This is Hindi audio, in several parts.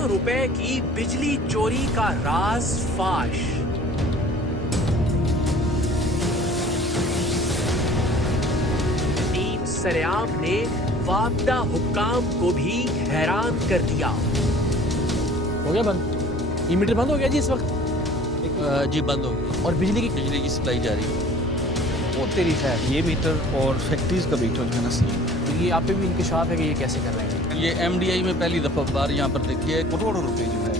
करोड़ों रुपए की बिजली चोरी का राज फाश। टीम सरेआम ने वापदा हुक्काम को भी हैरान कर दिया। हो गया बंद? ये मीटर बंद हो गया जी इस वक्त? जी बंद हो गया। और बिजली की सप्लाई जारी है। वो तेरी खैर, ये मीटर और फैक्ट्रीज का मीटर जो है ना सेम, तो ये आप पे भी इंकशाफ है कि ये कैसे कर रहे हैं? ये MDI में पहली दफा बार यहाँ पर देखिए करोड़ों रुपए जो है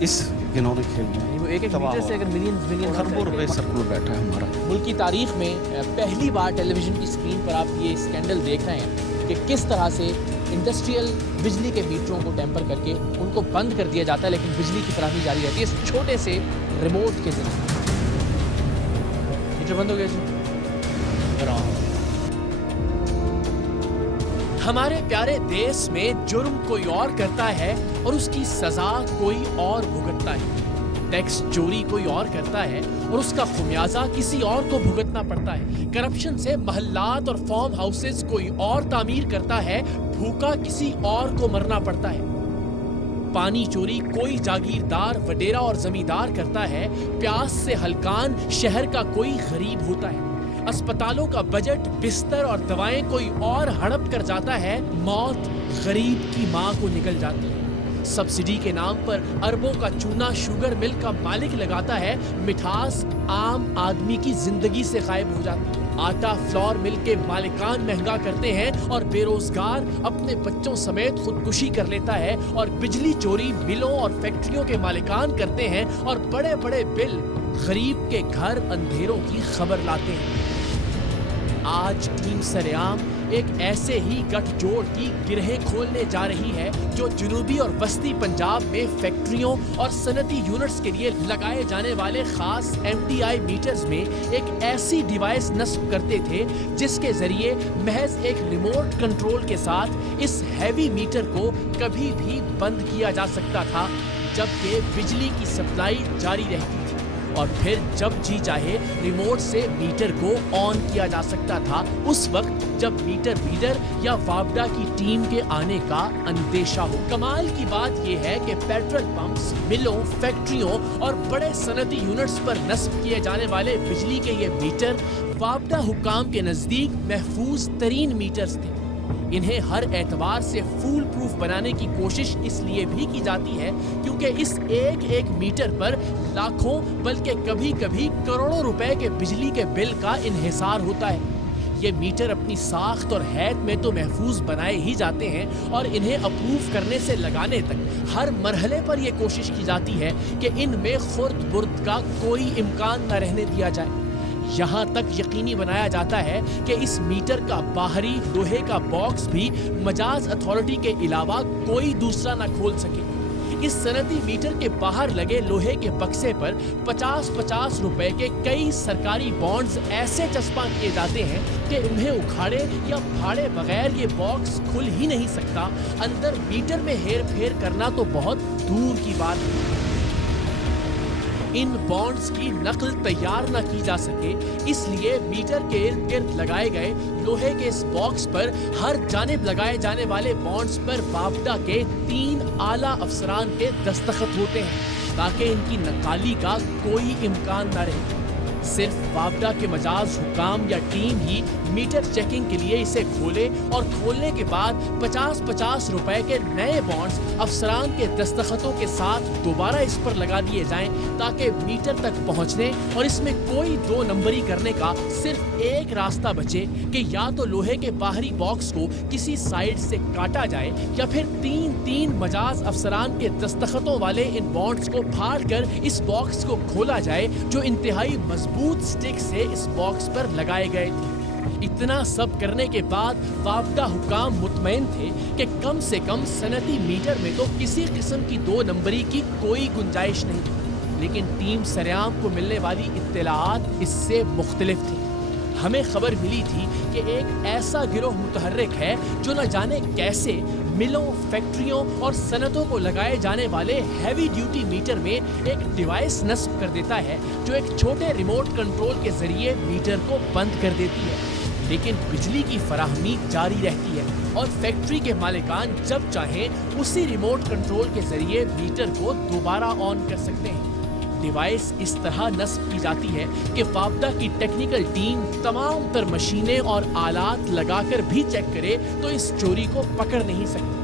इस घिनौने खेल में वो एक मीटर से अगर मिलियन खरबों रुपए सर्कुलर बैठा है हमारा। मुल्क की तारीख में पहली बार टेलीविजन की स्क्रीन पर आप ये स्कैंडल देख रहे हैं कि किस तरह से इंडस्ट्रियल बिजली के मीटरों को टेम्पर करके उनको बंद कर दिया जाता है, लेकिन बिजली की फराहमी जारी रहती है इस छोटे से रिमोट के जरिए। मीटर बंद हो गया जी। हमारे प्यारे देश में जुर्म कोई और करता है और उसकी सजा कोई और भुगतता है। टैक्स चोरी कोई और करता है और उसका खुमियाजा किसी और को भुगतना पड़ता है। करप्शन से महल्लात और फार्म हाउसेस कोई और तामीर करता है, भूखा किसी और को मरना पड़ता है। पानी चोरी कोई जागीरदार, वडेरा और जमींदार करता है, प्यास से हलकान शहर का कोई गरीब होता है। अस्पतालों का बजट, बिस्तर और दवाएं कोई और हड़प कर जाता है, मौत गरीब की मां को निकल जाती है। सब्सिडी के नाम पर अरबों का चूना शुगर मिल का मालिक लगाता है, मिठास आम आदमी की जिंदगी से गायब हो जाती है। आटा फ्लोर मिल के मालिकान महंगा करते हैं और बेरोजगार अपने बच्चों समेत खुदकुशी कर लेता है। और बिजली चोरी मिलों और फैक्ट्रियों के मालिकान करते हैं और बड़े बड़े बिल गरीब के घर अंधेरों की खबर लाते हैं। आज टीम सरेआम एक ऐसे ही गठजोड़ की गिरहें खोलने जा रही है जो जनूबी और वस्ती पंजाब में फैक्ट्रियों और सनती यूनिट्स के लिए लगाए जाने वाले खास MDI मीटर्स में एक ऐसी डिवाइस नस्ब करते थे जिसके जरिए महज एक रिमोट कंट्रोल के साथ इस हैवी मीटर को कभी भी बंद किया जा सकता था, जबकि बिजली की सप्लाई जारी रहती थी और फिर जब जी चाहे रिमोट से मीटर को ऑन किया जा सकता था, उस वक्त जब मीटर रीडर या वापडा की टीम के आने का अंदेशा हो। कमाल की बात यह है कि पेट्रोल पंप्स, मिलों, फैक्ट्रियों और बड़े सनती यूनिट्स पर नस्ब किए जाने वाले बिजली के ये मीटर वापडा हुक्काम के नजदीक महफूज तरीन मीटर्स थे। इन्हें हर एतबार से फूल प्रूफ बनाने की कोशिश इसलिए भी की जाती है क्योंकि इस एक एक मीटर पर लाखों बल्कि कभी कभी करोड़ों रुपए के बिजली के बिल का इन्हिसार होता है। ये मीटर अपनी साख्त और हैत में तो महफूज बनाए ही जाते हैं और इन्हें अप्रूव करने से लगाने तक हर मरहले पर यह कोशिश की जाती है कि इनमें खुर्द बुर्द का कोई इम्कान न रहने दिया जाए। यहाँ तक यकीनी बनाया जाता है कि इस मीटर का बाहरी लोहे का बॉक्स भी मजाज अथॉरिटी के अलावा कोई दूसरा न खोल सके। इस सनती मीटर के बाहर लगे लोहे के बक्से पर 50-50 रुपए के कई सरकारी बॉन्ड्स ऐसे चस्पा किए जाते हैं कि उन्हें उखाड़े या फाड़े बगैर ये बॉक्स खुल ही नहीं सकता। अंदर मीटर में हेर फेर करना तो बहुत दूर की बात है। इन बॉन्ड्स की नकल तैयार न की जा सके, इसलिए मीटर के इर्द गिर्द लगाए गए लोहे के इस बॉक्स पर हर जानिब लगाए जाने वाले बॉन्ड्स पर वापडा के 3 आला अफसरान के दस्तखत होते हैं ताकि इनकी नकाली का कोई इम्कान न रहे। सिर्फ वापडा के मजाज हुकाम या टीम ही मीटर चेकिंग के लिए इसे खोले और खोलने के बाद 50-50 रुपए के नए बॉन्ड्स अफसरान के दस्तखतों के साथ दोबारा इस पर लगा दिए जाएं ताकि मीटर तक पहुंचने और इसमें कोई 2 नंबरी करने का सिर्फ एक रास्ता बचे कि या तो लोहे के बाहरी बॉक्स को किसी साइड से काटा जाए या फिर 3 मजाज अफसरान के दस्तखतों वाले इन बॉन्ड्स को फाड़ कर इस बॉक्स को खोला जाए जो इंतहाई मजबूत स्टिक से इस बॉक्स पर लगाए गए थे। इतना सब करने के बाद वापडा हुकाम मुतमईन थे कि कम से कम सनती मीटर में तो किसी किस्म की 2 नंबरी की कोई गुंजाइश नहीं। लेकिन टीम सरेआम को मिलने वाली इत्तलाआत इससे मुख्तलिफ थी। हमें खबर मिली थी कि एक ऐसा गिरोह मुतहर्रिक है जो न जाने कैसे मिलों, फैक्ट्रियों और सनतों को लगाए जाने वाले हैवी ड्यूटी मीटर में एक डिवाइस नस्ब कर देता है जो एक छोटे रिमोट कंट्रोल के जरिए मीटर को बंद कर देती है, लेकिन बिजली की फराहमी जारी रहती है। और फैक्ट्री के मालिकान जब चाहें उसी रिमोट कंट्रोल के जरिए मीटर को दोबारा ऑन कर सकते हैं। डिवाइस इस तरह नस्ब की जाती है कि वापडा की टेक्निकल टीम तमाम तर मशीनें और आलात लगाकर भी चेक करे तो इस चोरी को पकड़ नहीं सकती।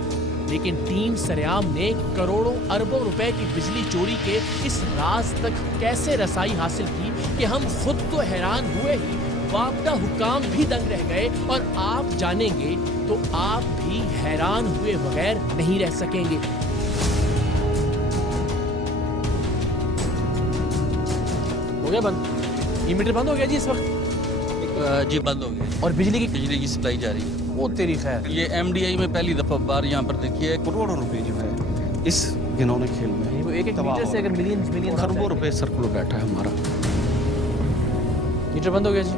लेकिन टीम सरेआम ने करोड़ों अरबों रुपए की बिजली चोरी के इस राज तक कैसे रसाई हासिल की कि हम खुद तो हैरान हुए ही वापडा हुक्काम भी दंग रह गए, और आप जानेंगे तो आप भी हैरान हुए बगैर नहीं रह सकेंगे। हो गया बंद? ये मीटर बंद हो गया जी इस वक्त? जी बंद हो गया। और बिजली की सप्लाई जारी है। वो तेरी खैर। ये MDI में पहली दफा बार यहाँ पर देखिए करोड़ों रुपए जो है इस घिनौने खेल में वो एक मीटर से अगर मिलियन खरबों रुपए सर्कुलर बैठा है हमारा। मीटर बंद हो गया जी।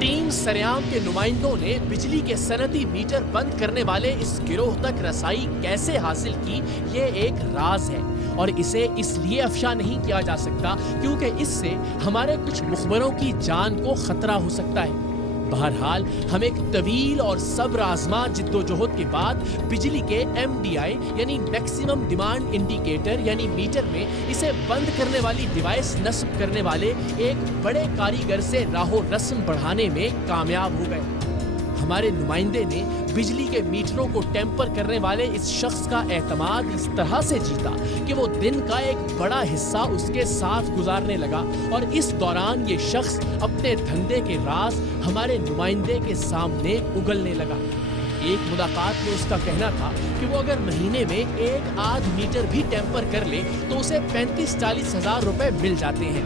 टीम सरेआम के नुमाइंदों ने बिजली के सनती मीटर बंद करने वाले इस गिरोह तक रसाई कैसे हासिल की, ये एक राज है और इसे इसलिए अफशा नहीं किया जा सकता क्योंकि इससे हमारे कुछ मुखबरों की जान को खतरा हो सकता है। बहरहाल हम एक तवील और सब्र आजमा जिद्दोजहद के बाद बिजली के MDI यानी मैक्सिमम डिमांड इंडिकेटर यानी मीटर में इसे बंद करने वाली डिवाइस नस्ब करने वाले एक बड़े कारीगर से राहो रस्म बढ़ाने में कामयाब हो गए। हमारे नुमाइंदे ने बिजली के मीटरों को टेम्पर करने वाले इस शख्स का एतमाद इस तरह से जीता कि वो दिन का एक बड़ा हिस्सा उसके साथ गुजारने लगा, और इस दौरान ये शख्स अपने धंधे के राज हमारे नुमाइंदे के सामने उगलने लगा। एक मुलाकात में उसका कहना था कि वो अगर महीने में एक आध मीटर भी टेम्पर कर ले तो उसे 35-40 हज़ार रुपए मिल जाते हैं।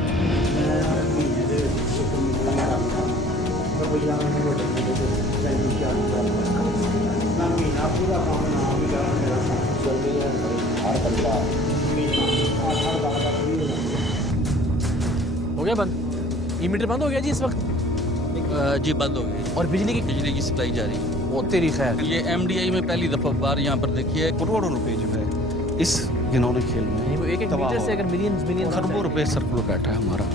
हो गया बंद? ये मीटर बंद हो गया जी इस वक्त? जी बंद हो गया। और बिजली की सप्लाई जारी है। वो तेरी खैर। ये MDI में पहली दफा बार यहाँ पर देखिए करोड़ों रुपए जो है इस घिनौने खेल में वो एक मीटर से अगर मिलियन खरबों रुपए सर्कुलर बैठा है हमारा।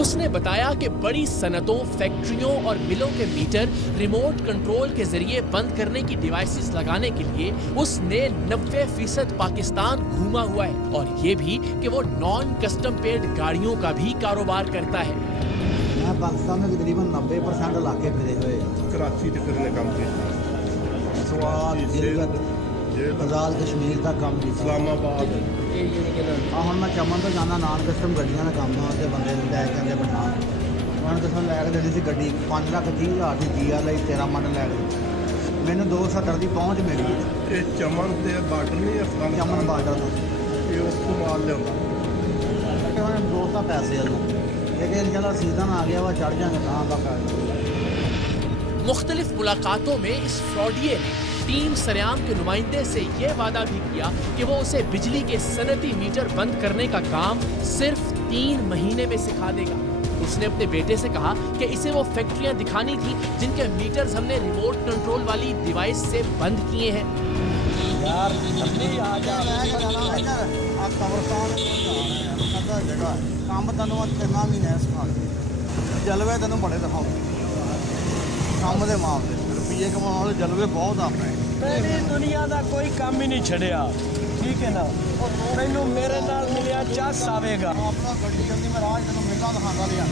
उसने बताया कि बड़ी सनतों, फैक्ट्रियों और मिलों के मीटर रिमोट कंट्रोल के जरिए बंद करने की डिवाइसेस लगाने के लिए उसने 90% पाकिस्तान घूमा हुआ है, और ये भी कि वो नॉन कस्टम पेड गाड़ियों का भी कारोबार करता है। मैं पाकिस्तान में तकरीबन 90% इलाके फिरे हुए हैं। कराची तक ने काम किया, स्वाद, गिलगित, आज़ाद कश्मीर तक काम किया, इस्लामाबाद। हम मैं चमन तो जाना नॉन कस्टम गड्डियां का काम होते बंदे लैके आते पठान नॉन कस्टम लैके देनी सी गड्डी 5,30,000 की GR 13 मॉडल लैके मैंने 270 की पहुँच मिली। ये चमन के बार्डर नहीं है, चमन बार्डर तो ये उसको मार लिया दोस्त पैसे लेकिन चलो सीजन आ गया वह चढ़ जाएंगे कहाँ का पैसा। मुख्तलिफ मुलाकातों में इस फ्रॉडिये ने टीम सरेआम के नुमाइंदे से ये वादा भी किया कि वो उसे बिजली के सनती मीटर बंद करने का काम सिर्फ 3 महीने में सिखा देगा। उसने अपने बेटे से कहा कि इसे वो फैक्ट्रियां दिखानी थी जिनके मीटर्स हमने रिमोट कंट्रोल वाली डिवाइस से बंद किए हैं। यार आ जा जगह काम तेन करना भी नहीं सिखा जलवे तेन बड़े दिखाओ काम के मामले रुपये कमाने वाले जलवे बहुत आते हैं। मेरी दुनिया का कोई काम ही नहीं छड़िया, ठीक है ना। तेनू मेरे नाल मिलिया चस आवेगा। अपना गड्डी जल्दी में राज तेन मेला दिखाता लिया।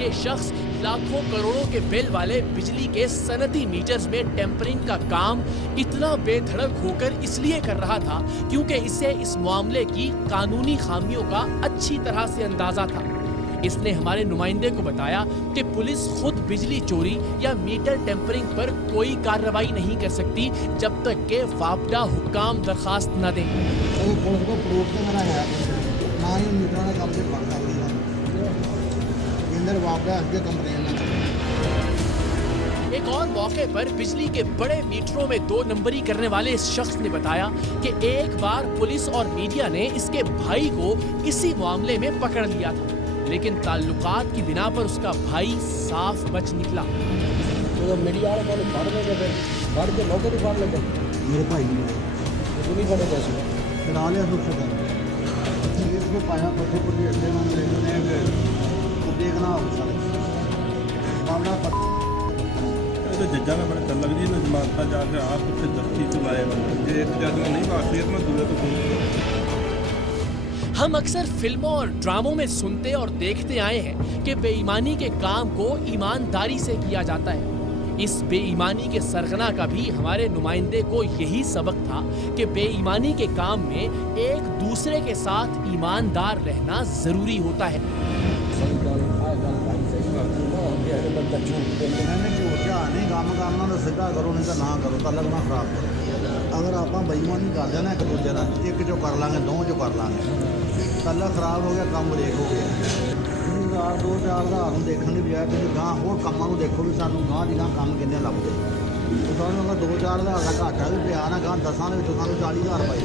ये शख्स लाखों करोड़ों के बिल वाले बिजली के सनती मीटर्स में टेम्परिंग का काम इतना बेधड़क होकर इसलिए कर रहा था क्योंकि इसे इस मामले की कानूनी खामियों का अच्छी तरह से अंदाजा था। इसने हमारे नुमाइंदे को बताया कि पुलिस खुद बिजली चोरी या मीटर टेम्परिंग पर कोई कार्रवाई नहीं कर सकती जब तक के वापडा हुक्काम दरखास्त न दें। पुलिस को प्रूफ तो मेरा है ना ही मीटर ने कम से पकड़ा इंदर वापडा के कंप्लेन ना चले। एक और मौके पर बिजली के बड़े मीटरों में 2 नंबरी करने वाले इस शख्स ने बताया कि एक बार पुलिस और मीडिया ने इसके भाई को इसी मामले में पकड़ लिया था, लेकिन ताल्लुकात की बिना पर उसका भाई साफ बच निकला। तो मीडिया वाले को फाड़ के लोगों को फाड़ लगे। मेरे भाई ने तू नहीं फाड़े कैसे? चला लिया उससे इसमें पाया पत्थर पुट्टी ऐसे हम लेने तो देखना होगा मामला तो जज्जा में बड़ा डर लग रही है ना जमाता जाके आप उससे दस्ती चलाए बंदा ये एक जज में नहीं वाकई में दूसरे तो फोन हम अक्सर फिल्मों और ड्रामों में सुनते और देखते आए हैं कि बेईमानी के काम को ईमानदारी से किया जाता है। इस बेईमानी के सरगना का भी हमारे नुमाइंदे को यही सबक था कि बेईमानी के काम में एक दूसरे के साथ ईमानदार रहना जरूरी होता है। नहीं काम करना तो सीधा करो नहीं तो ना करो तलक ना खराब करो। अगर आप बेईमानी कर देना एक दूसरे ना एक जो कर लांगे दो जो कर लांगे तलक खराब हो गया काम ब्रेक हो गया। दो चार हज़ार देखने की बजाय तुम गां होर कामों को देखो भी सानू गां दी गां काम किन्ने लगते तो सानू अगर 2-4 हज़ार का घाटा भी पिया ना गां 10 में तो सानू 40,000 पाई।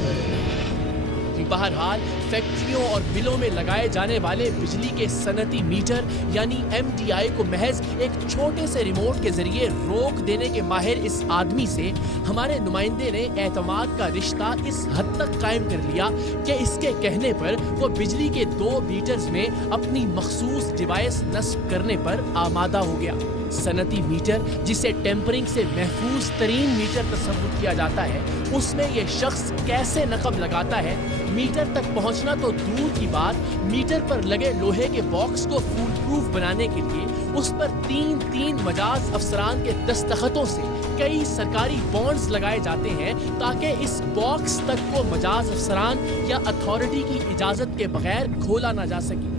बहरहाल फैक्ट्रियों और मिलों में लगाए जाने वाले बिजली के सनती मीटर यानी MDI को महज एक छोटे से रिमोट के जरिए रोक देने के माहिर इस आदमी से हमारे नुमाइंदे ने एतमाद का रिश्ता इस हद तक कायम कर लिया कि इसके कहने पर वो बिजली के 2 मीटर्स में अपनी मखसूस डिवाइस नस्ब करने पर आमादा हो गया। सनती मीटर, जिसे टेम्परिंग से महफूज तरीन मीटर तस्वुर किया जाता है, उसमें ये शख्स कैसे नकब लगाता है, मीटर तक पहुंचना तो दूर की बात, मीटर पर लगे लोहे के बॉक्स को फूल प्रूफ बनाने के लिए उस पर 3 मजाज अफसरान के दस्तखतों से कई सरकारी बॉन्ड्स लगाए जाते हैं ताकि इस बॉक्स तक को मजाज अफसरान या अथॉरिटी की इजाजत के बगैर खोला ना जा सके।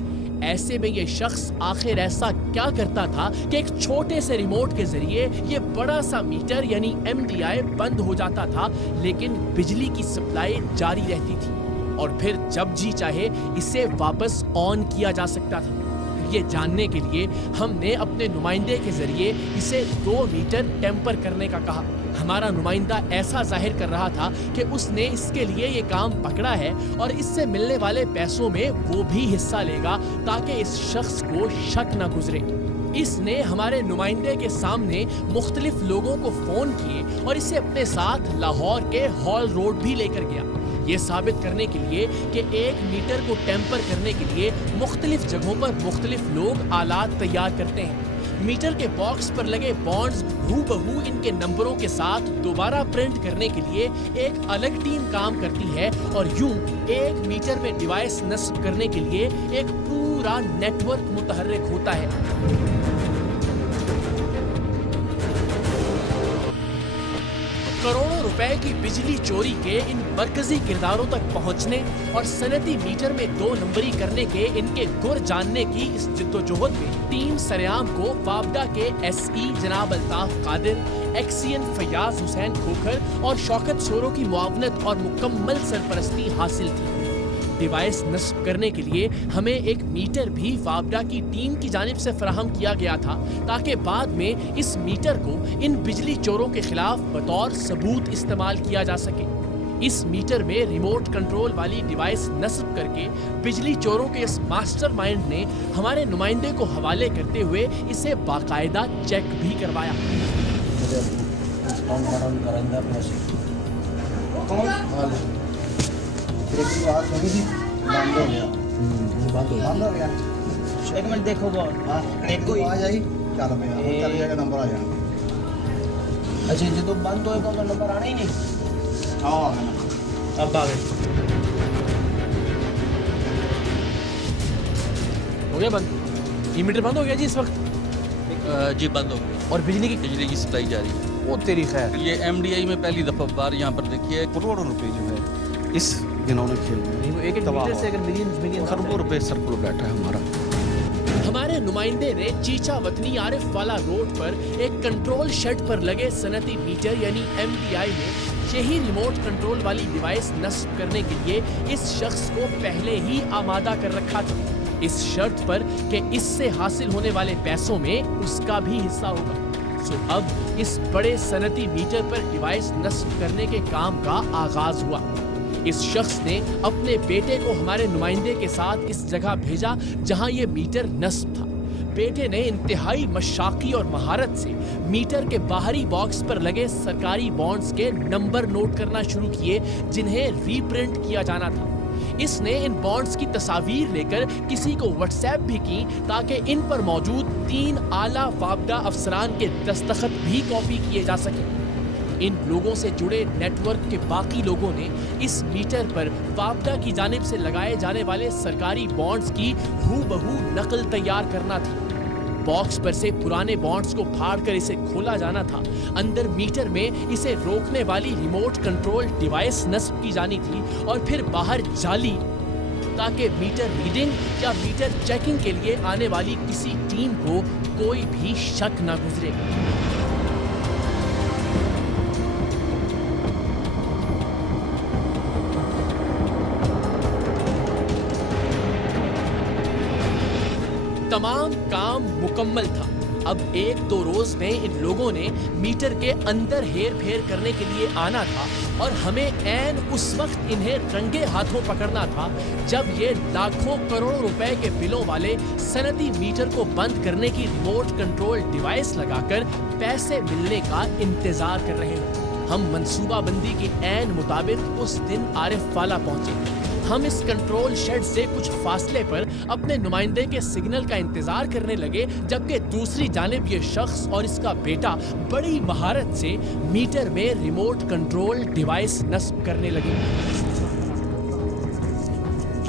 ऐसे में ये शख्स आखिर ऐसा क्या करता था कि एक छोटे से रिमोट के जरिए ये बड़ा सा मीटर यानी MDI बंद हो जाता था, लेकिन बिजली की सप्लाई जारी रहती थी और फिर जब जी चाहे इसे वापस ऑन किया जा सकता था। ये जानने के लिए हमने अपने नुमाइंदे के जरिए इसे 2 मीटर टेम्पर करने का कहा। हमारा नुमाइंदा ऐसा जाहिर कर रहा था कि उसने इसके लिए ये काम पकड़ा है और इससे मिलने वाले पैसों में वो भी हिस्सा लेगा ताकि इस शख्स को शक न गुजरे। इसने हमारे नुमाइंदे के सामने मुख्तलिफ लोगों को फोन किए और इसे अपने साथ लाहौर के हॉल रोड भी लेकर गया, ये साबित करने के लिए कि 1 मीटर को टेम्पर करने के लिए मुख्तलिफ जगहों पर मुख्तलिफ लोग आलात तैयार करते हैं। मीटर के बॉक्स पर लगे बॉन्ड्स हूबहू इनके नंबरों के साथ दोबारा प्रिंट करने के लिए एक अलग टीम काम करती है और यूं 1 मीटर में डिवाइस नस्ब करने के लिए एक पूरा नेटवर्क मुतहर्रिक होता है। करोड़ों रुपए की बिजली चोरी के इन मरकजी किरदारों तक पहुंचने और सनती मीटर में 2 नंबरी करने के इनके गुर जानने की इस जिद्दोजहद में टीम सरेआम को वापडा के SE जनाब अल्ताफ कादिर, एक्सियन फयाज हुसैन खोखर और शौकत सोरो की मुआवनत और मुकम्मल सरपरस्ती हासिल थी। डिवाइस नस्ब करने के लिए हमें एक मीटर भी वापडा की टीम की जानिब से फराहम किया गया था ताकि बाद में इस मीटर को इन बिजली चोरों के खिलाफ बतौर सबूत इस्तेमाल किया जा सके। इस मीटर में रिमोट कंट्रोल वाली डिवाइस नस्ब करके बिजली चोरों के इस मास्टरमाइंड ने हमारे नुमाइंदे को हवाले करते हुए इसे बाकायदा चेक भी करवाया। एक मिनट देखो नंबर आ जाएगा। अच्छा जो बंद होएगा तो नंबर आना ही नहीं। अब आ गए। हो गया बंद? ये मीटर बंद हो गया जी इस वक्त? जी बंद हो गई और बिजली की सप्लाई जारी है। वो तेरी खैर। ये MDI में पहली दफा बार यहाँ पर देखिए करोड़ों रुपए जो है इस घिनौने खेल में एक मीटर से अगर मिलियन खरबों रुपए सर्कुलर बैठा है हमारा। हमारे नुमाइंदे ने चीचा वतनी आरिफ वाला रोड पर एक कंट्रोल शेड पर लगे सनती मीटर यानी MDI में यही रिमोट कंट्रोल वाली डिवाइस नस्ब करने के लिए इस शख्स को पहले ही आमादा कर रखा था, इस शर्त पर कि इससे हासिल होने वाले पैसों में उसका भी हिस्सा होगा। सो अब इस बड़े सनती मीटर पर डिवाइस नस्ब करने के काम का आगाज हुआ। इस शख्स ने अपने बेटे को हमारे नुमाइंदे के साथ इस जगह भेजा जहां ये मीटर नस्ब था। बेटे ने इंतहाई मशाकी और महारत से मीटर के बाहरी बॉक्स पर लगे सरकारी बॉन्ड्स के नंबर नोट करना शुरू किए जिन्हें रीप्रिंट किया जाना था। इसने इन बॉन्ड्स की तस्वीर लेकर किसी को व्हाट्सएप भी की ताकि इन पर मौजूद 3 आला वापडा अफसरान के दस्तखत भी कॉपी किए जा सके। इन लोगों से जुड़े नेटवर्क के बाकी लोगों ने इस मीटर पर वापडा की जानिब से लगाए जाने वाले सरकारी बॉन्ड्स की हूबहू नकल तैयार करना थी। बॉक्स पर से पुराने बॉन्ड्स को फाड़कर इसे खोला जाना था। अंदर मीटर में इसे रोकने वाली रिमोट कंट्रोल डिवाइस नस्ब की जानी थी और फिर बाहर जाली, ताकि मीटर रीडिंग या मीटर चेकिंग के लिए आने वाली किसी टीम को कोई भी शक न गुजरे। तमाम काम मुकम्मल था। अब 1-2 रोज में इन लोगों ने मीटर के अंदर हेर फेर करने के लिए आना था और हमें ऐन उस वक्त इन्हें रंगे हाथों पकड़ना था जब ये लाखों करोड़ों रुपए के बिलों वाले सनदी मीटर को बंद करने की रिमोट कंट्रोल डिवाइस लगाकर पैसे मिलने का इंतजार कर रहे हो। हम मंसूबाबंदी के ऐन मुताबिक उस दिन आरिफ वाला पहुंचे। हम इस कंट्रोल शेड से कुछ फासले पर अपने नुमाइंदे के सिग्नल का इंतजार करने लगे, जबकि दूसरी जानिब ये शख्स और इसका बेटा बड़ी महारत से मीटर में रिमोट कंट्रोल डिवाइस नस्ब करने लगे।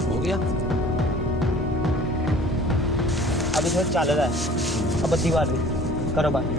हो गया। अभी थोड़ा चल रहा है, अब बत्ती बार करो बात।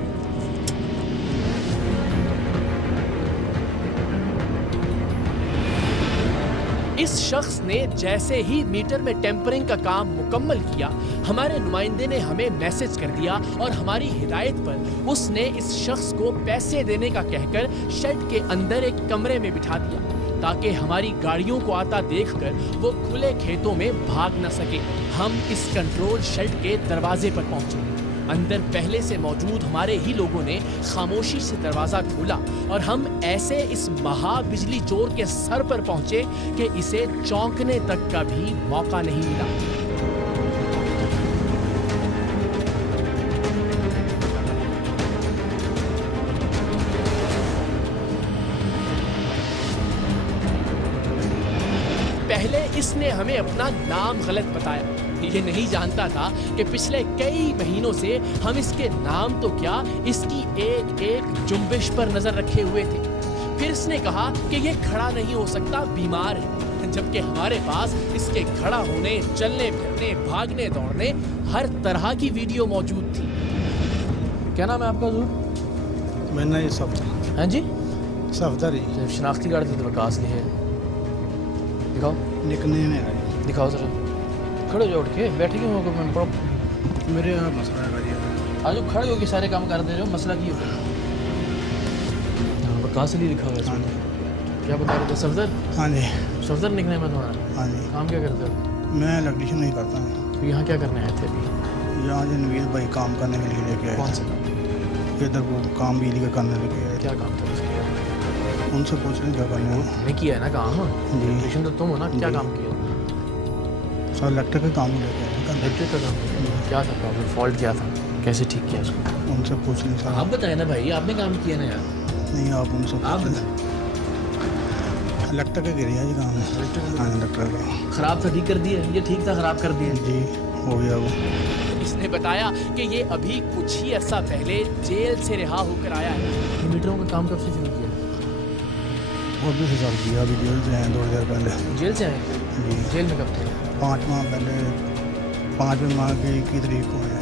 इस शख्स ने जैसे ही मीटर में टेम्परिंग का काम मुकम्मल किया, हमारे नुमाइंदे ने हमें मैसेज कर दिया और हमारी हिदायत पर उसने इस शख्स को पैसे देने का कहकर शेड के अंदर एक कमरे में बिठा दिया ताकि हमारी गाड़ियों को आता देखकर वो खुले खेतों में भाग न सके। हम इस कंट्रोल शेड के दरवाजे पर पहुंचे। अंदर पहले से मौजूद हमारे ही लोगों ने खामोशी से दरवाजा खोला और हम ऐसे इस महा बिजली चोर के सर पर पहुंचे कि इसे चौंकने तक का भी मौका नहीं मिला। पहले इसने हमें अपना नाम गलत बताया। ये नहीं जानता था कि पिछले कई महीनों से हम इसके नाम तो क्या, इसकी एक एक जुम्बिश पर नजर रखे हुए थे। फिर इसने कहा कि ये खड़ा नहीं हो सकता, बीमार है, जबकि हमारे पास इसके खड़ा होने, चलने फिरने, भागने दौड़ने हर तरह की वीडियो मौजूद थी। क्या नाम है आपका हुजूर? मेरा नाम सफदर। हाँ जी, सफदर ही। शनाख्ती कार्ड की दरखास्त ली है, दिखाओ। निकनेम है, दिखाओ जरा। खड़े हो, उठ के बैठे क्यों हो? मेरे यहाँ मसला है जी। आज खड़े होके सारे काम कर दे रहे हो, मसला की होगा? कहाँ से लिखा हुआ है इसमें? क्या बता रहे थे? सफदर? हाँ जी। सफदर निकनेम है तुम्हारा? हाँ जी। काम क्या करते हो? मैं इलेक्ट्रिशियन नहीं करता हूँ। तो यहाँ क्या करने आए थे अभी? यहाँ जो नवीद भाई काम करने के लिए लेके आए। कौन सा काम? इधर वो काम बिजली का करने लगे आए। क्या काम था उसके? उनसे पूछ रहे क्या करने हैं। नहीं किया है ना काम? जी। इलेक्ट्रिशियन तो तुम हो ना? क्या काम किया? सर इलेक्ट्रिक का काम लेके आए। इलेक्ट्रिक का काम क्या था? प्रॉब्लम फॉल्ट क्या था? कैसे ठीक किया उसको? उनसे पूछ लें सर। आप बताए ना भाई, आपने काम किया ना यार। नहीं, आप उनसे आप बताएं। इलेक्ट्रिक का गिरिया जी काम है। हाँ, इलेक्ट्रिक का खराब था, ठीक कर दिया? ये ठीक था, खराब कर दिया? जी, हो गया वो। इसने बताया कि ये अभी कुछ ही अरसा पहले जेल से रिहा होकर आया है। ये मीटरों का काम कब से शुरू किया? और भी सर किया, अभी जेल से आए 2 हज़ार पहले। जेल से आए? जी। जेल में कब थे? 5 माह पहले, 5वें माह की 21 तारीख को है।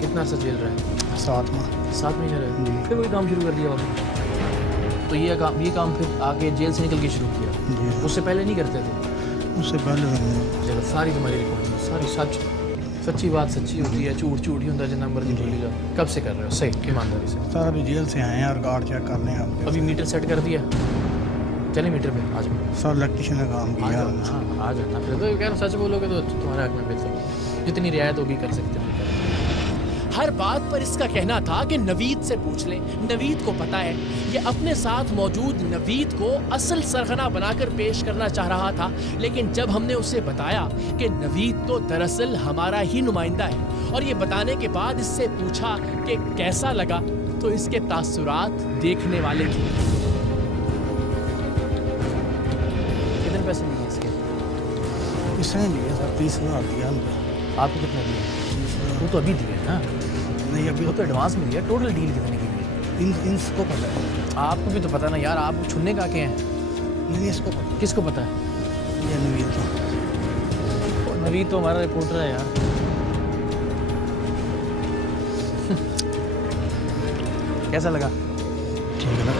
कितना अर्सा जेल रहे? 7 माह। 7 महीने रहे? जी। फिर वही काम शुरू कर दिया आपने? तो ये काम फिर आगे जेल से निकल के शुरू किया? जी। उससे पहले नहीं करते थे? उससे पहले मैंने चलो, सारी तुम्हारी रिकॉर्डिंग, सारी सच्ची बात सच्ची होती है, झूठ ही होता है, जितना मर्जी बोली जाओ। कब से कर रहे हो सही ईमानदारी से? सर अभी जेल से आए हैं और कार्ड चेक करने हैं आप। अभी मीटर सेट कर दिया? चले मीटर पे आ जाओ। सर इलेक्ट्रिशियन का काम आ किया। जाओ ना, आ जाना। फिर तो कह रहा सच बोलोगे तो तुम्हारे हक में बेहतर, जितनी रियायत होगी कर सकते हो। हर बात पर इसका कहना था कि नवीद से पूछ लें, नवीद को पता है। ये अपने साथ मौजूद नवीद को असल सरगना बनाकर पेश करना चाह रहा था, लेकिन जब हमने उसे बताया कि नवीद तो दरअसल हमारा ही नुमाइंदा है और ये बताने के बाद इससे पूछा कि कैसा लगा, तो इसके तासुरात देखने वाले थे। कितने पैसे लिए इसके? इसने लिए सर 30,000 दिया उनको। आपको कितने दिए? वो तो अभी दिए ना, नहीं अभी वो तो एडवांस में दिया। टोटल डील कितने की हुई? इनको पता है। आपको भी तो पता ना यार, आप छुन्ने का के हैं। नहीं इसको पता, किसको पता है? ये नवीद को। और नवीद तो हमारा रिपोर्टर है यार। कैसा लगा? ठीक है।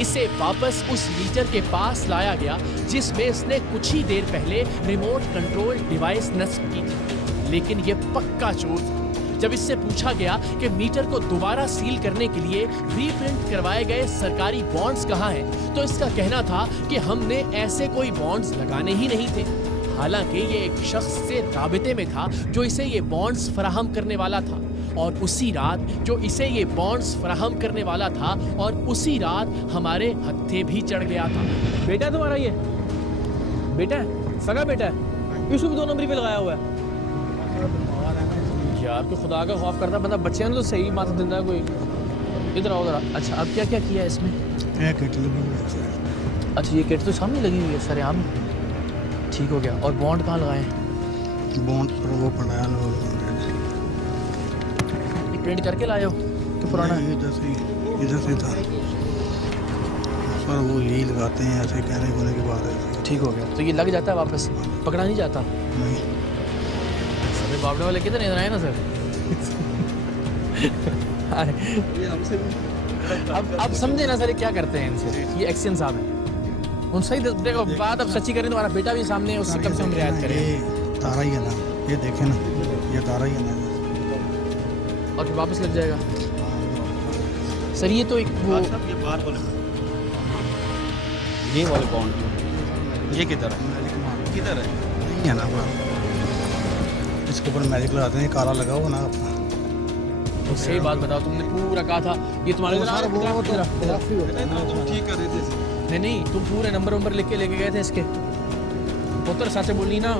इसे वापस उस मीटर के पास लाया गया जिसमें इसने कुछ ही देर पहले रिमोट कंट्रोल डिवाइस नस्ब की थी, लेकिन ये पक्का चोर था। जब इससे पूछा गया कि मीटर को दोबारा सील करने के लिए रीप्रिंट करवाए गए सरकारी बॉन्ड्स कहाँ हैं, तो इसका कहना था कि हमने ऐसे कोई बॉन्ड्स लगाने ही नहीं थे। हालांकि ये एक शख्स से राबिते में था जो इसे ये बॉन्ड्स फराहम करने वाला था, और उसी रात जो इसे ये बॉन्ड्स फराहम करने वाला था और उसी रात हमारे हत्थे भी चढ़ गया था। बेटा तुम्हारा ये बेटा है, सगा बेटा है, इसको भी 2 नंबरी पे लगाया हुआ है। यार तो खुदा का खौफ करता बंदा, बच्चे ने तो सही बात दिंदा है कोई। इधर आओ जरा। अच्छा अब क्या क्या किया है इसमें? एक किट लगी हुई है। अच्छा ये किट तो सामने लगी हुई है सरेआम, ठीक हो गया। और बॉन्ड कहाँ लगाए? बॉन्ड पर वो पढ़ाया लोग प्रिंट करके लाए हो कि पुराना? इधर से था सर, वो यही लगाते हैं ऐसे कहने बोलने की बात है। ठीक हो गया। तो ये लग जाता है वापस, पकड़ा नहीं जाता? नहीं सर बावड़े वाले कितने इधर आए ना सर। अब समझे ना सर ये क्या करते हैं इनसे। ये एक्शन साहब है, उन सही देखो बात अब सच्ची करें, तुम्हारा बेटा भी सामने है, उससे कम से कम रियायत करें। ये तारा ही है ना, ये देखे ना, ये तारा ही है ना, और फिर वापस लग जाएगा। सर ये तो एक वो ये बाहर वाले, ये वाले बॉन्ड ये किधर है? किधर है? नहीं है ना वो, इसके ऊपर मैजिक लगाते हैं, काला लगा हुआ ना। तो सही बात बताओ, तुमने पूरा कहा था ये तुम्हारे सर वो तुम ठीक कर रहे थे। नहीं तुम पूरे नंबर लेके गए थे इसके। पुत्र साथ से बोली ना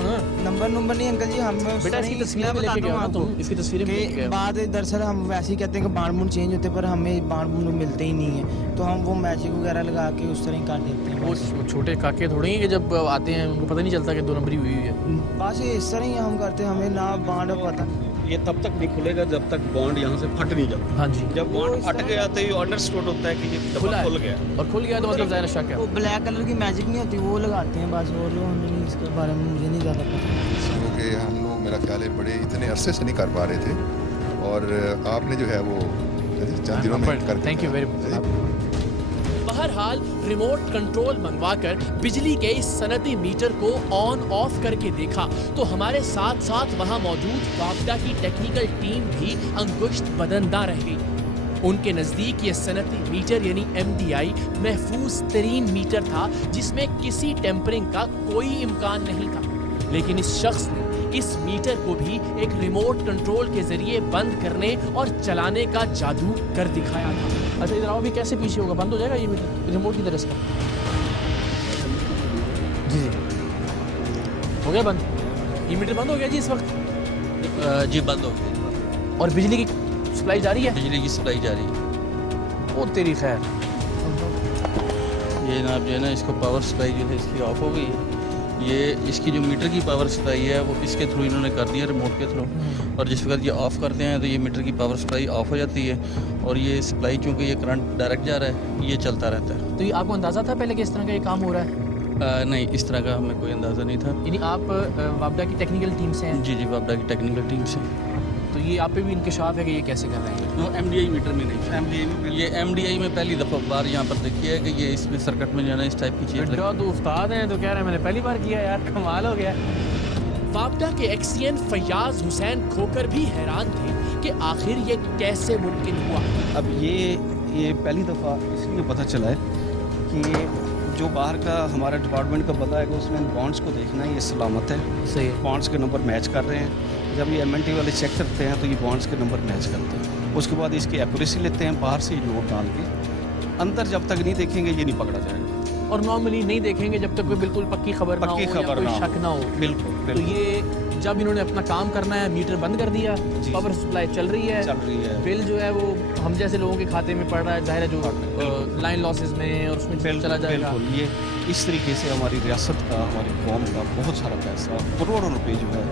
नंबर नहीं अंकल जी, हम बेटा इसकी तस्वीरें लेके गए हो तुम, इसकी तस्वीरें लेके गए हो। बाद दरअसल हम वैसे ही कहते हैं कि बाण चेंज होते, पर हमें बाण मिलते ही नहीं है, तो हम वो मैजिक वगैरह लगा के उस तरह ही काट देते हैं। वो छोटे काके थोड़े ही कि जब आते हैं उनको पता नहीं चलता कि 2 नंबरी हुई है। बस इस तरह ही हम करते हैं, हमें ना बाण पता। ये तब तक नहीं खुलेगा जब तक बॉन्ड यहाँ से फट नहीं जाता। हाँ जी, जब बॉन्ड फट गया तो ये अंडरस्टूड होता है कि ये खुला डब्बा है। खुल गया। और खुल गया तो मतलब ज़ाहिर शक है। वो ब्लैक कलर की मैजिक नहीं होती, वो लगाते हैं बस, और जो हमें नहीं, इसके बारे में मुझे नहीं ज़्यादा पता। क्योंकि हम लोग मेरा ख्याल है बड़े इतने अरसे से नहीं कर पा रहे थे, और आपने जो है वो चंद दिनों में कर। Thank you very much. बहरहाल रिमोट कंट्रोल मंगवाकर बिजली के इस सनदी मीटर को ऑन ऑफ करके देखा तो हमारे साथ साथ वहां मौजूद वापडा की टेक्निकल टीम भी अंगुश्त बदनदार रह गई। उनके नजदीक ये सनदी मीटर यानी MDI महफूज तरीन मीटर था जिसमें किसी टेम्परिंग का कोई इम्कान नहीं था, लेकिन इस शख्स ने इस मीटर को भी एक रिमोट कंट्रोल के जरिए बंद करने और चलाने का जादू कर दिखाया था। अच्छा इधर आओ, भी कैसे पीछे होगा? बंद हो जाएगा ये मीटर रिमोट की तरह से? जी हो गया बंद, ये मीटर बंद हो गया जी इस वक्त। जी बंद हो गया। और बिजली की सप्लाई जारी है? बिजली की सप्लाई जारी है। ओ तेरी खैर। ये ना जो है ना, इसको पावर सप्लाई जो है इसकी ऑफ हो गई है। ये इसकी जो मीटर की पावर सप्लाई है वो इसके थ्रू इन्होंने कर दिया, रिमोट के थ्रू। और जिस वक्त ये ऑफ़ करते हैं तो ये मीटर की पावर सप्लाई ऑफ हो जाती है, और ये सप्लाई चूँकि ये करंट डायरेक्ट जा रहा है, ये चलता रहता है। तो ये आपको अंदाज़ा था पहले कि इस तरह का ये काम हो रहा है? नहीं, इस तरह का हमें कोई अंदाज़ा नहीं था। यानी आप वापडा की टेक्निकल टीम से हैं? जी वापडा की टेक्निकल टीम से। तो ये आप पे भी इंकशाफ है कि ये कैसे कर रहे हैं? नो MDI मीटर में नहीं, ये MDI में पहली दफ़ा बार यहाँ पर देखी है कि ये इसमें सर्किट में जो है ना इस टाइप की चीज़। तो उस्ताद हैं तो कह रहे हैं मैंने पहली बार किया यार, कमाल हो गया। वापडा के एक्सीएन फैयाज हुसैन खोकर भी हैरान थे कि आखिर ये कैसे मुमकिन हुआ। अब ये पहली दफ़ा इसलिए पता चला है कि जो बाहर का हमारा डिपार्टमेंट का पता है कि उसमें बॉन्ड्स को देखना है, ये सलामत है, सही है। बॉन्ड्स के नंबर मैच कर रहे हैं। जब ये MNT वाले चेक करते हैं तो ये बॉन्ड्स के नंबर मैच करते हैं। उसके बाद इसकी एक्यूरेसी लेते हैं, बाहर से नोट डाल के। अंदर जब तक नहीं देखेंगे ये नहीं पकड़ा जाएगा, और नॉर्मली नहीं देखेंगे जब तक कोई बिल्कुल पक्की खबर ना हो, पक्की या खबर कोई ना शक ना हो। बिल्कुल तो ये जब इन्होंने अपना काम करना है मीटर बंद कर दिया, पावर सप्लाई चल रही है, बिल जो है वो हम जैसे लोगों के खाते में पड़ रहा है, जाहिर है जो लाइन लॉसेस में और उसमें चला जाएगा। बिल्कुल, ये इस तरीके से हमारी रियासत का, हमारी कौम का बहुत सारा पैसा, करोड़ों रुपए जो है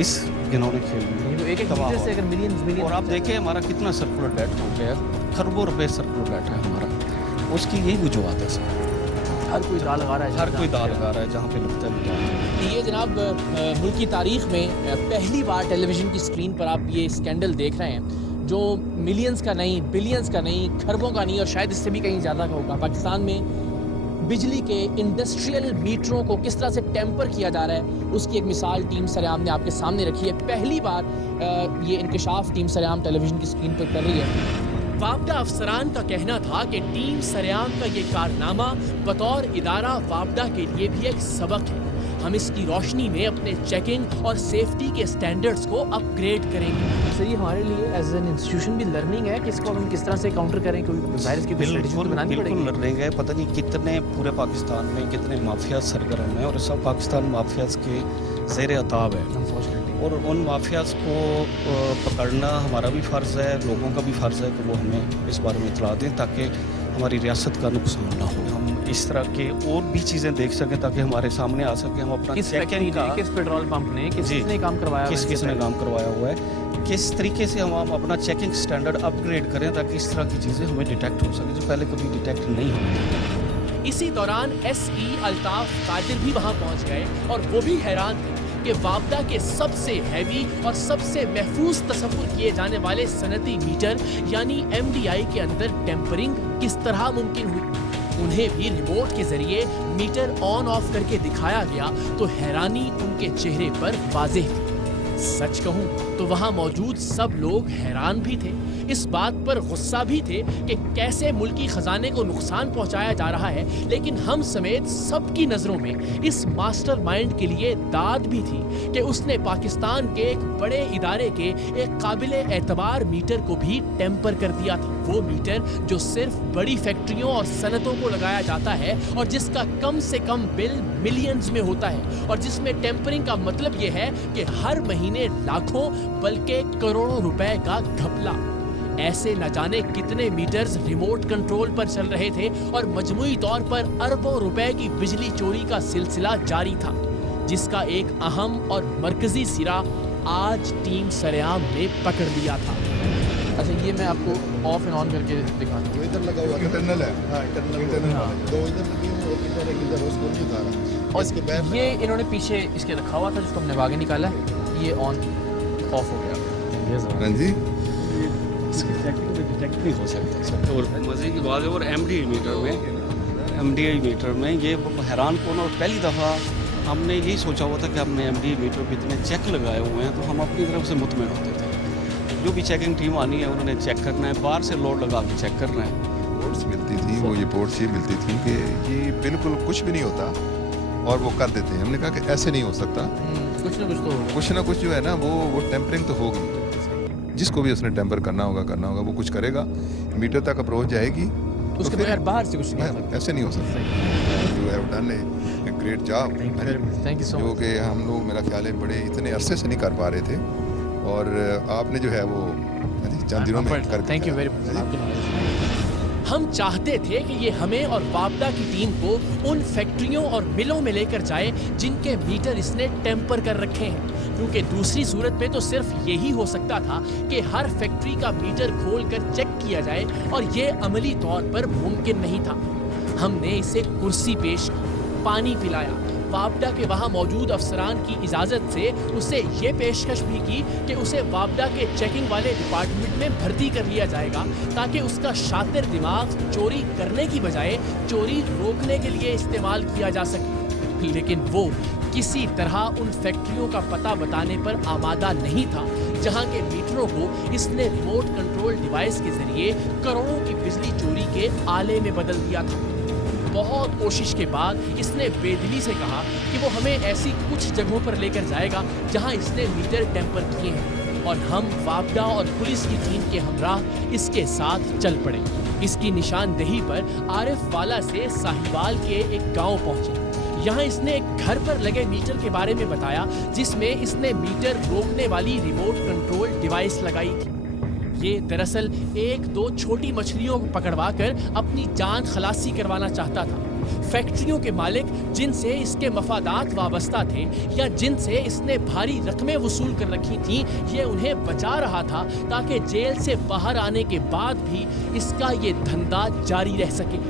इस इन्होंने खेल में तो एक मीटर से अगर मिलियन और आप देखें हमारा कितना सर्कुलर डेट हो गया, खरबों रुपए सर्कुलर डेट है हमारा। उसकी यही वजूहत है सर, हर कोई दाल लगा रहा है, हर कोई दाल लगा रहा है जहाँ पे लगता है। ये जनाब मुल्क की तारीख में पहली बार टेलीविज़न की स्क्रीन पर आप ये स्कैंडल देख रहे हैं जो मिलियंस का नहीं, बिलियंस का नहीं, खरबों का नहीं और शायद इससे भी कहीं ज़्यादा का होगा। पाकिस्तान में बिजली के इंडस्ट्रियल मीटरों को किस तरह से टेम्पर किया जा रहा है उसकी एक मिसाल टीम सरेआम ने आपके सामने रखी है। पहली बार ये इंकशाफ टीम सरेआम टेलीविज़न की स्क्रीन पर कर रही है। वापडा अफसरान का कहना था कि टीम सरेआम का ये कारनामा बतौर इदारा वापडा के लिए भी एक सबक है। हम इसकी रोशनी में अपने चेकिंग और सेफ्टी के स्टैंडर्ड्स को अपग्रेड करेंगे। सर ये हमारे लिए एज एन इंस्टीट्यूशन भी लर्निंग है कि इसको हम किस तरह से काउंटर करें, कोई वायरस की बिल्कुल लर्निंग है। पता नहीं कितने पूरे पाकिस्तान में कितने माफिया सरगर्म हैं और सब पाकिस्तान माफियाज के ज़ेर अताब है और उन माफियाज को पकड़ना हमारा भी फ़र्ज़ है, लोगों का भी फ़र्ज़ है कि वो हमें इस बारे में इतला दें ताकि हमारी रियासत का नुकसान ना हो। हम इस तरह के और भी चीज़ें देख सकें ताकि हमारे सामने आ सके। हम अपना चेकिंग का किस पेट्रोल पंप ने किसने काम करवाया, किसने काम करवाया हुआ है, किस तरीके से हम अपना चेकिंग स्टैंडर्ड अपग्रेड करें ताकि इस तरह की चीज़ें हमें डिटेक्ट हो सके जो पहले कभी डिटेक्ट नहीं होती। इसी दौरान SE अल्ताफ कादिर भी वहां पहुंच गए और वो भी हैरान थे कि वापडा के सबसे हैवी और सबसे महफूज तसव्वुर किए जाने वाले सनती मीटर यानी MDI के अंदर टेम्परिंग किस तरह मुमकिन हुई। उन्हें भी रिमोट के जरिए मीटर ऑन ऑफ करके दिखाया गया तो हैरानी उनके चेहरे पर वाज़ेह थी। सच कहूं तो वहां मौजूद सब लोग हैरान भी थे, इस बात पर गुस्सा भी थे कि कैसे मुल्की खजाने को नुकसान पहुंचाया जा रहा है, लेकिन हम समेत सबकी नजरों में इस मास्टरमाइंड के लिए दाद भी थी कि उसने पाकिस्तान के एक बड़े इदारे के एक काबिल एतबार मीटर को भी टेम्पर कर दिया था। वो मीटर जो सिर्फ बड़ी फैक्ट्रियों और सनतों को लगाया जाता है और जिसका कम से कम बिल मिलियंस में होता है और जिसमें टेम्परिंग का मतलब ये है कि हर महीने लाखों बल्कि करोड़ों रुपए का घपला। ऐसे न जाने कितने मीटर्स रिमोट कंट्रोल पर चल रहे थे और मजमूई तौर पर अरबों रुपए की बिजली चोरी का सिलसिला जारी था, जिसका एक अहम और मरकजी सिरा आज टीम सरेआम ने पकड़ लिया था। अच्छा ये मैं आपको ऑफ एंड ऑन करके दिखाता हूँ। इधर लगा हुआ इंटरनल है, हाँ इंटरनल दो इधर लगी हुई और इधर उसको नहीं उतारा और इसके बैक ये इन्होंने पीछे इसके रखा हुआ था जिसको हमने आगे निकाला, ये ऑन ऑफ हो गया। हाँ जी इसकी चेकिंग में डिटेक्ट नहीं हो सकता सर। और मज़े की बात है और MDI मीटर में ये हैरान कौन, और पहली दफ़ा हमने यही सोचा हुआ था कि हमने MDI मीटर पे इतने चेक लगाए हुए हैं तो हम अपनी तरफ से मुतमिन होते थे। जो भी चेकिंग टीम आनी है उन्होंने चेक करना है, बाहर से लोड लगा के चेक करना है। रिपोर्ट्स मिलती थी, वो रिपोर्ट्स ये मिलती थी कि ये बिल्कुल कुछ भी नहीं होता और वो कर देते हैं। हमने कहा कि ऐसे नहीं हो सकता, कुछ ना कुछ तो होगा, कुछ ना कुछ जो है ना वो टेम्परिंग तो होगी। जिसको भी उसने टेम्पर करना होगा वो कुछ करेगा, मीटर तक अप्रोच जाएगी उसके बगैर बाहर से कुछ नहीं, ऐसे नहीं हो सकता। You have done a great job, thank you so much. जो कि हम लोग मेरा ख्याल है बड़े इतने अरसे से नहीं कर पा रहे थे और आपने जो है वो चंद दिनों में कर। Thank you very much. हम चाहते थे कि ये हमें और वापडा की टीम को उन फैक्ट्रियों और मिलों में लेकर जाए जिनके मीटर इसने टेम्पर कर रखे हैं, क्योंकि दूसरी सूरत में तो सिर्फ यही हो सकता था कि हर फैक्ट्री का मीटर खोलकर चेक किया जाए और ये अमली तौर पर मुमकिन नहीं था। हमने इसे कुर्सी पेश की, पानी पिलाया, वापडा के वहाँ मौजूद अफसरान की इजाज़त से उसे ये पेशकश भी की कि उसे वापडा के चेकिंग वाले डिपार्टमेंट में भर्ती कर लिया जाएगा ताकि उसका शातिर दिमाग चोरी करने की बजाय चोरी रोकने के लिए इस्तेमाल किया जा सके। लेकिन वो किसी तरह उन फैक्ट्रियों का पता बताने पर आमादा नहीं था जहां के मीटरों को इसने रिमोट कंट्रोल डिवाइस के जरिए करोड़ों की बिजली चोरी के आले में बदल दिया था। बहुत कोशिश के बाद इसने बेदिली से कहा कि वो हमें ऐसी कुछ जगहों पर लेकर जाएगा जहां इसने मीटर टेम्पर किए हैं और हम वापडा और पुलिस की टीम के हमराह इसके साथ चल पड़े। इसकी निशानदेही पर आरिफ वाला से साहिवाल के एक गांव पहुंचे। यहाँ इसने एक घर पर लगे मीटर के बारे में बताया, जिसमें इसने मीटर रोकने वाली रिमोट कंट्रोल डिवाइस लगाई थी। ये दरअसल 1-2 छोटी मछलियों को पकड़वाकर अपनी जान खलासी करवाना चाहता था। फैक्ट्रियों के मालिक जिनसे इसके मफादात वाबस्ता थे या जिनसे इसने भारी रकमें वसूल कर रखी थी, ये उन्हें बचा रहा था ताकि जेल से बाहर आने के बाद भी इसका ये धंधा जारी रह सके।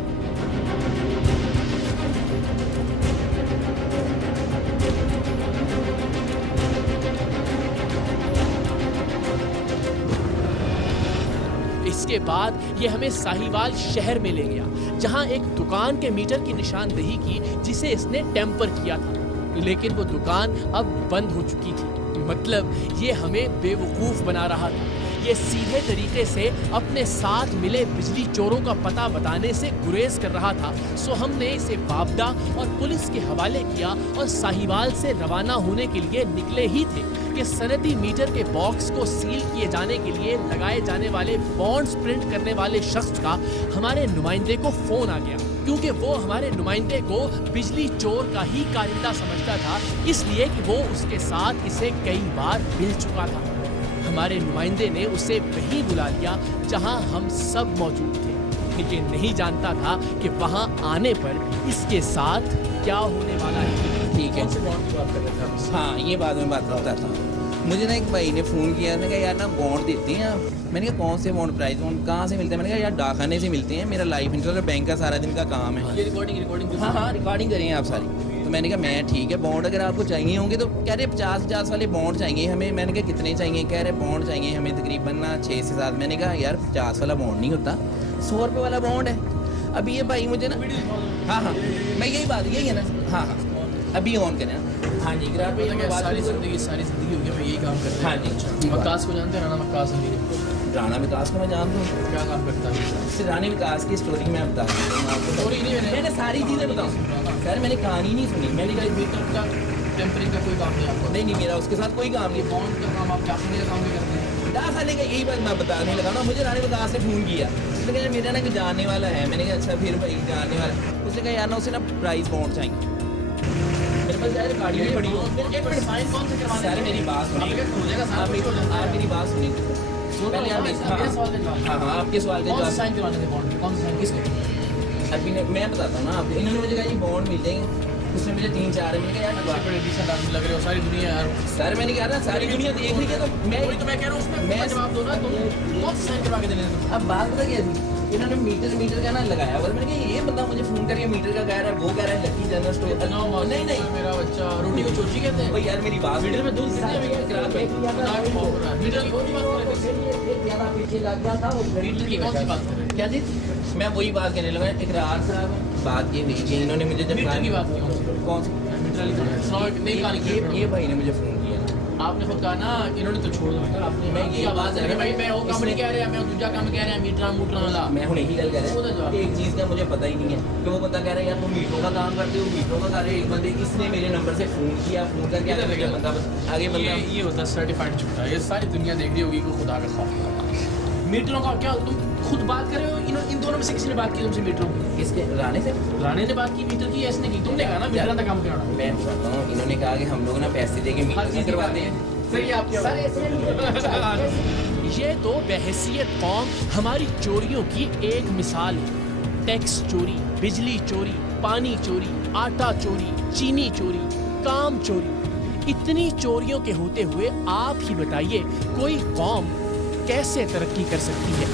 इसके बाद ये हमें साहिवाल शहर में ले गया, जहां एक दुकान के मीटर की निशानदेही की जिसे इसने टेम्पर किया था, लेकिन वो दुकान अब बंद हो चुकी थी। मतलब ये हमें बेवकूफ बना रहा था। ये सीधे तरीके से अपने साथ मिले बिजली चोरों का पता बताने से गुरेज कर रहा था। सो हमने इसे बाबदा और पुलिस के हवाले किया और साहिवाल से रवाना होने के लिए निकले ही थे कि सनदी मीटर के बॉक्स को सील किए जाने के लिए लगाए जाने वाले बॉन्ड्स प्रिंट करने वाले शख्स का हमारे नुमाइंदे को फोन आ गया, क्योंकि वो हमारे नुमाइंदे को बिजली चोर का ही कारिंदा समझता था, इसलिए कि वो उसके साथ इसे कई बार मिल चुका था। हमारे नुमाइंदे ने उसे वहीं बुला लिया जहां हम सब मौजूद थे। ये नहीं जानता था कि वहां आने पर इसके साथ क्या होने वाला है। ठीक है, हाँ ये बाद में बात करता था। मुझे ना एक भाई ने फ़ोन किया, मैंने कहा यार ना बॉन्ड देते हैं आप। मैंने कहा कौन से बॉन्ड, प्राइस बॉन्ड कहाँ से मिलते हैं? मैंने कहा यार डाकखाने से मिलते हैं, मेरा लाइफ इंश्योरेंस बैंक का सारा दिन का काम है। ये रिकॉर्डिंग हाँ रिकॉर्डिंग करेंगे आप सारी। तो मैंने कहा मैं ठीक है, बॉन्ड अगर आपको चाहिए होंगे तो कह रहे 50 वाले बॉन्ड चाहिए हमें। मैंने कहा कितने चाहिए? कह रहे बॉन्ड चाहिए हमें तकरीबन 6 से 7। मैंने कहा यार 50 वाला बॉन्ड नहीं होता, 100 रुपये वाला बॉन्ड है। अभी ये भाई मुझे ना, हाँ मैं यही बात, यही है ना, हाँ अभी ऑन करें। हाँ जी ग्राहक भाई, सारी जिंदगी होगी मैं यही काम करता हूँ। हाँ जी, मक्कास को जानते हैं? राणा मक्कास राणा विकास को मैं जानता हूँ। क्या काम करता है? राणा विकास की स्टोरी मैं बता दूँ आपको। स्टोरी नहीं, मैंने सारी चीज़ें बताऊँ सर, मैंने कहानी नहीं सुनी। मैंने कहा मीटर का टेम्परिंग का कोई काम नहीं आपको? नहीं मेरा उसके साथ कोई काम नहीं। बॉन्ड का काम आप डाकखाने का काम भी करते हैं? डाकखाने का यही बात मैं बताने लगा ना। मुझे राणा विकास ने फ़ोन किया, उसने कहा मेरा ना कोई जानने वाला है। मैंने कहा अच्छा फिर भाई जानने वाला। उसने कहा यार ना उसे ना प्राइस बॉन्ड चाहिए। मेरे पास यार गाड़ी भी पड़ी हो। सर मेरी बात सुनिए, आप मेरी बात सुनिए पहले। हाँ आपके सवाल का साइन करवाने थे बॉन्ड, कौन सा साइन किसके? अभी मैं बताता हूँ ना आपको। इन्होंने मुझे कहा ये बॉन्ड मिल जाएंगे, उसमें मुझे 3-4 मैंने कहा यार बड़े डिसेंट आदमी लग रहे हो, सारी दुनिया यार। सर मैंने कहा ना सारी दुनिया देख रही है, तो मैं कह रहा हूँ उसमें मैं जवाब दो ना, तुम कौन सा साइन करवा के देने थे? अब बात पता क्या थी, इन्होंने मीटर का ना लगाया हुआ। मैंने कहा ये बंदा मुझे फोन करके मीटर का कह रहा है, वो कह रहा है लकी जनरल स्टोर। नहीं मेरा बच्चा रोटी को चोची कहते हैं। भाई यार मेरी बात, मीटर में दूध मीटर की कौन सी बात कर रहे हैं? क्या चीज? मैं वही बात करने लगा। इकरार साहब बात ये हुई कि इन्होंने मुझे जब मीटर की बात कौन सी ये भाई ने मुझे फोन किया। आपने खुद कहा ना इन्होंने तो छोड़ दो। मैं ये आवाज है भाई मैं वो काम नहीं कह रहा, मैं दूसरा काम कह रहा है मीटर वाला। मैं हूं यही गल कह रहा हूं। एक चीज का मुझे पता ही नहीं है कि वो बंदा कह रहा है यार तुम मीटरों का काम करते हो, मीटरों का कर रहे हो। एक बंदे किसने मेरे नंबर से फोन किया, फोन करके बंदा आगे बंदा ये होता है सर्टिफाइड झूठा। ये सारी दुनिया देख रही होगी कि खुदा का खौफ। मीटरों का क्या तुम खुद बात कर रहे हो? इन दोनों में से किसी ने बात की तुमसे मीटरों की? किसके? राणे से? राणे ने बात की मीटर की, ऐसे नहीं की। तुमने कहा ना मीटर का काम करना। मैं बताता हूँ, इन्होंने कहा कि हम लोग ना पैसे देके मीटर करवाते हैं। ये तो बहैसियत कौम हमारी चोरियों की एक मिसाल है। टैक्स चोरी, बिजली चोरी, पानी चोरी, आटा चोरी, चीनी चोरी, काम चोरी। इतनी चोरियों के होते हुए आप ही बताइए कोई कौम कैसे तरक्की कर सकती है?